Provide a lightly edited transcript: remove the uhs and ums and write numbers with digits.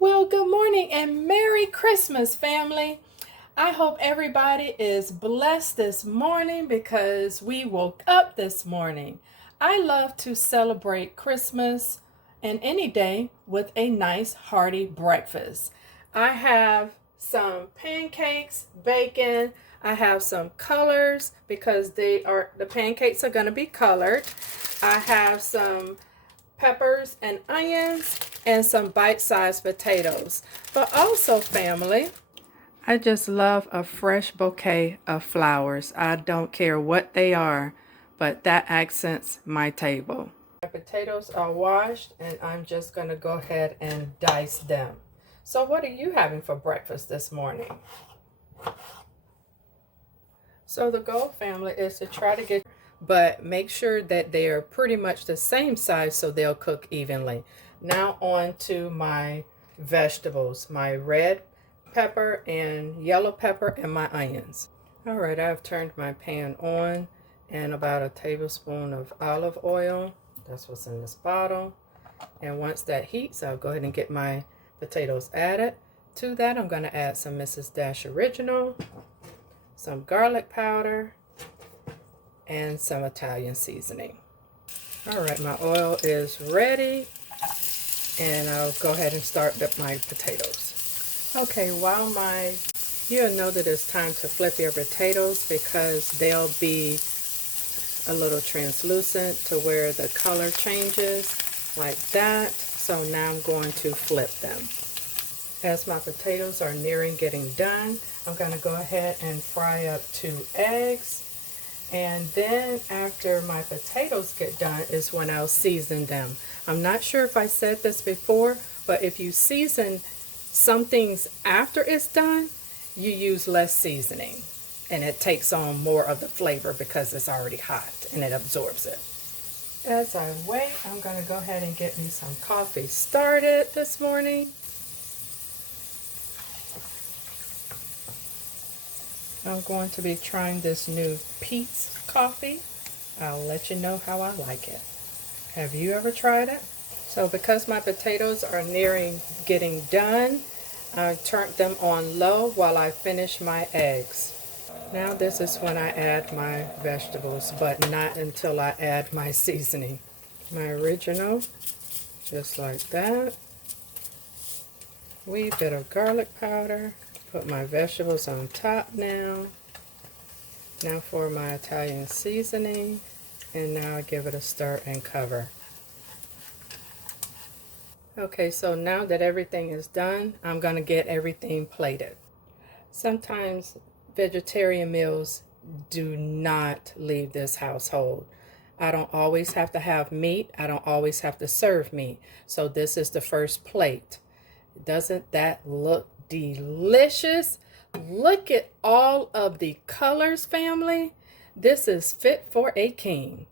Well, good morning and Merry Christmas, family. I hope everybody is blessed this morning because we woke up this morning. I love to celebrate Christmas and any day with a nice hearty breakfast. I have some pancakes, bacon. I have some colors because the pancakes are going to be colored. I have some peppers and onions and some bite-sized potatoes. But also, family, I just love a fresh bouquet of flowers. I don't care what they are, but that accents my table. My potatoes are washed and I'm just going to go ahead and dice them. So what are you having for breakfast this morning? So the goal, family, is to try to get, but make sure that they are pretty much the same size so they'll cook evenly. Now on to my vegetables, my red pepper and yellow pepper and my onions. All right, I've turned my pan on and about a tablespoon of olive oil. That's what's in this bottle. And once that heats, I'll go ahead and get my potatoes added. To that, I'm going to add some Mrs. Dash Original, some garlic powder, and some Italian seasoning. All right, my oil is ready, and I'll go ahead and start up my potatoes. Okay, you'll know that it's time to flip your potatoes because they'll be a little translucent to where the color changes like that. So now I'm going to flip them. As my potatoes are nearing getting done, I'm going to go ahead and fry up 2 eggs. And then after my potatoes get done is when I'll season them. I'm not sure if I said this before, but if you season some things after it's done, you use less seasoning. And it takes on more of the flavor because it's already hot and it absorbs it. As I wait, I'm going to go ahead and get me some coffee started this morning. I'm going to be trying this new Pete's coffee. I'll let you know how I like it. Have you ever tried it? So because my potatoes are nearing getting done, I turned them on low while I finish my eggs. Now this is when I add my vegetables, but not until I add my seasoning. My original, just like that. Wee bit of garlic powder. Put my vegetables on top now. Now for my Italian seasoning. And now I give it a stir and cover. Okay, so now that everything is done, I'm going to get everything plated. Sometimes vegetarian meals do not leave this household. I don't always have to have meat. I don't always have to serve meat. So this is the first plate. Doesn't that look delicious? Look at all of the colors, family. This is fit for a king.